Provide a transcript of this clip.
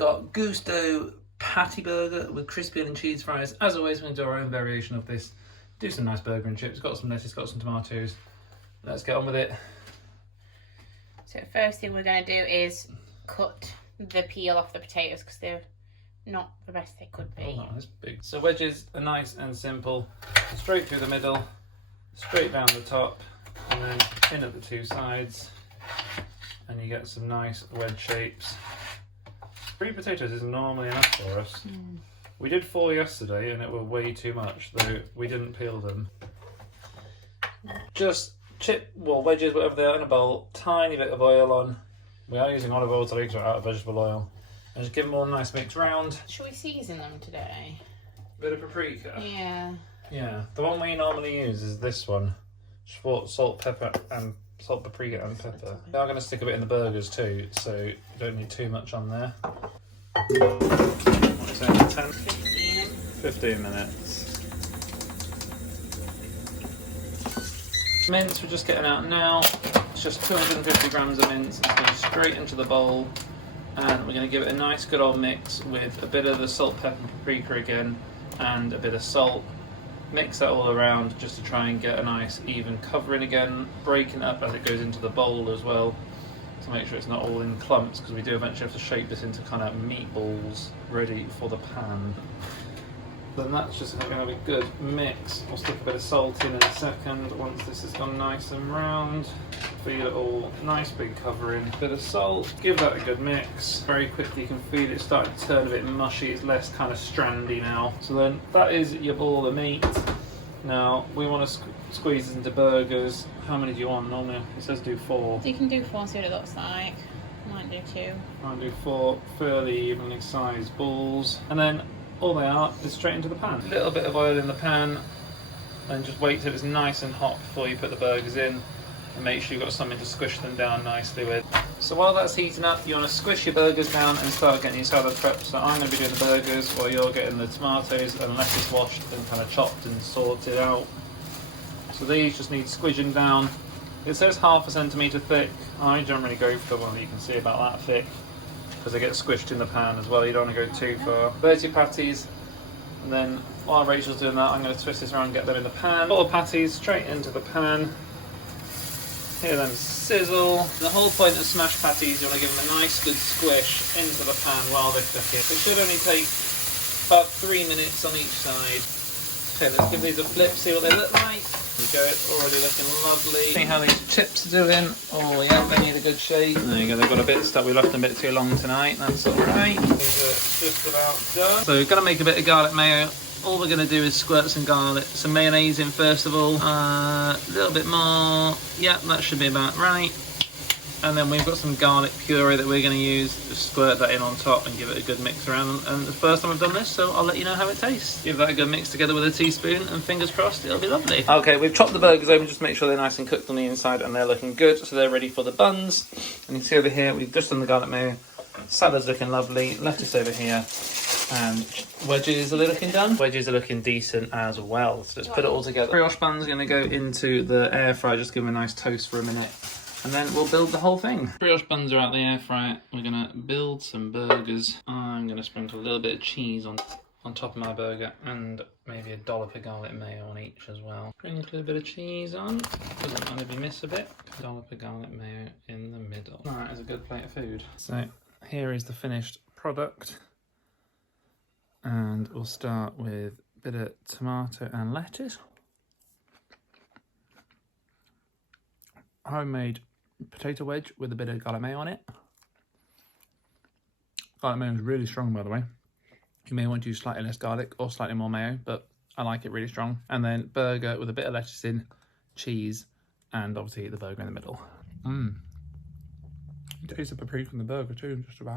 got Gusto patty burger with crispy onion cheese fries. As always, we're going to do our own variation of this. Do some nice burger and chips. Got some lettuce, got some tomatoes. Let's get on with it. So first thing we're going to do is cut the peel off the potatoes because they're not the best they could be. Oh, that's big. So wedges are nice and simple. Straight through the middle, straight down the top, and then in at the two sides. And you get some nice wedge shapes. 3 potatoes is normally enough for us. We did 4 yesterday and it were way too much, though we didn't peel them. Just wedges, whatever they are, in a bowl, tiny bit of oil on. We are using olive oil today because we're out of vegetable oil. And just give them all a nice mix round. Should we season them today? Bit of paprika. Yeah. Yeah, the one we normally use is this one. Salt, paprika and pepper. We are going to stick a bit in the burgers too, so you don't need too much on there. What is that, 10? 15 minutes. Mince we're just getting out now. It's just 250 grams of mince. It's going straight into the bowl, and we're going to give it a nice good old mix with a bit of the salt, pepper, and paprika again, and a bit of salt. Mix that all around just to try and get a nice even covering again, breaking up as it goes into the bowl as well to make sure it's not all in clumps, because we do eventually have to shape this into kind of meatballs ready for the pan. Then that's just going to have a good mix. We'll stick a bit of salt in a second once this has gone nice and round. Feel it all nice big covering. Bit of salt, give that a good mix. Very quickly you can feel it starting to turn a bit mushy, it's less kind of strandy now. So then that is your ball of meat. Now we want to squeeze this into burgers. How many do you want normally? It says do 4. You can do 4 and see what it looks like. Might do 2. I'll do 4 fairly evenly sized balls. And then all they are is straight into the pan. A little bit of oil in the pan, and just wait till it's nice and hot before you put the burgers in, and make sure you've got something to squish them down nicely with. So while that's heating up, you want to squish your burgers down and start getting your salad prepped. So I'm going to be doing the burgers while you're getting the tomatoes and lettuce washed and kind of chopped and sorted out. So these just need squishing down. It says 1/2 centimetre thick. I generally go for the one that you can see about that thick, because they get squished in the pan as well. You don't want to go too far. 30 patties, and then while Rachel's doing that, I'm going to twist this around and get them in the pan. 4 patties straight into the pan. Hear them sizzle. The whole point of smashed patties, you want to give them a nice good squish into the pan while they're cooking. It should only take about 3 minutes on each side. Okay, let's give these a flip, see what they look like. There we go, it's already looking lovely. See how these chips are doing. Oh yeah, they need a good shake. There you go, they've got a bit stuck. We left them a bit too long tonight, that's alright. These are just about done. So we're going to make a bit of garlic mayo. All we're going to do is squirt some mayonnaise in first of all. A little bit more. Yeah, that should be about right. And then we've got some garlic puree that we're going to use. Just squirt that in on top and give it a good mix around. And it's the first time I've done this, so I'll let you know how it tastes. Give that a good mix together with a teaspoon, and fingers crossed it'll be lovely. Okay, we've chopped the burgers open just to make sure they're nice and cooked on the inside, and they're looking good, so they're ready for the buns. And you can see over here, we've just done the garlic mayo. Salad's looking lovely. Lettuce over here. And wedges are looking done. Wedges are looking decent as well. So let's put it all together. Brioche bun's going to go into the air fryer, just give them a nice toast for a minute. And then we'll build the whole thing. Brioche buns are out the air fryer. We're going to build some burgers. I'm going to sprinkle a little bit of cheese on top of my burger, and maybe a dollop of garlic mayo on each as well. Sprinkle a bit of cheese on. Doesn't matter if you miss a bit. A dollop of garlic mayo in the middle. That is a good plate of food. So here is the finished product. And we'll start with a bit of tomato and lettuce. Homemade potato wedge with a bit of garlic mayo on it. Garlic mayo is really strong, by the way. You may want to use slightly less garlic or slightly more mayo, but I like it really strong. And then burger with a bit of lettuce in, cheese, and obviously the burger in the middle. Taste the paprika in the burger too, just about.